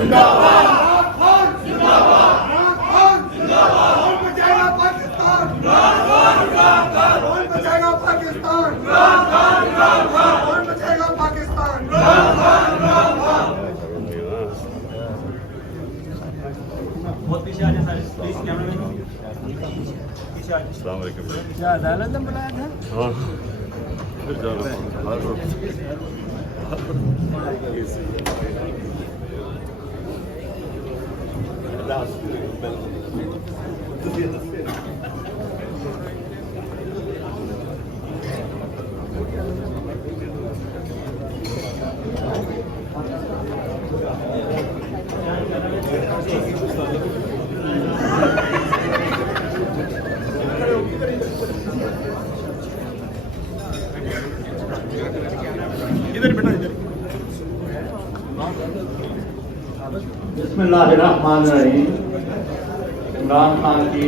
जिंदाबाद खान जिंदाबाद खान जिंदाबाद कौन बचाएगा पाकिस्तान कौन बचाएगा पाकिस्तान कौन बचाएगा पाकिस्तान बहुत पीछे आ जाए सारे प्लीज कैमरामैन पीछे आ जाए। अस्सलाम वालेकुम। क्या अदालत ने बुलाया था? हाँ फिर जा रहा हूँ। इधर बेटा इधर। बिस्मिल्लाहिर्रहमानिर्रहीम। इमरान खान की